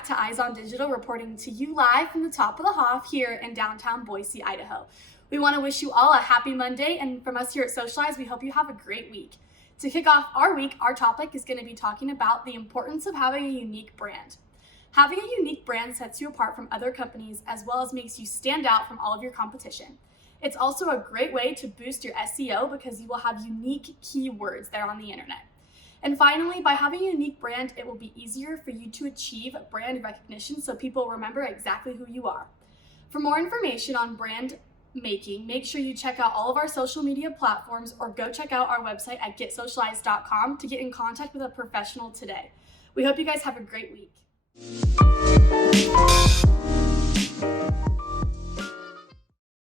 back to Eyes on Digital, reporting to you live from the top of the Hoff here in downtown Boise, Idaho. We want to wish you all a happy Monday, and from us here at Socialize, we hope you have a great week. To kick off our week, our topic is going to be talking about the importance of having a unique brand. Having a unique brand sets you apart from other companies as well as makes you stand out from all of your competition. It's also a great way to boost your SEO because you will have unique keywords there on the internet. And finally, by having a unique brand, it will be easier for you to achieve brand recognition so people remember exactly who you are. For more information on brand making, make sure you check out all of our social media platforms or go check out our website at getsocialized.com to get in contact with a professional today. We hope you guys have a great week.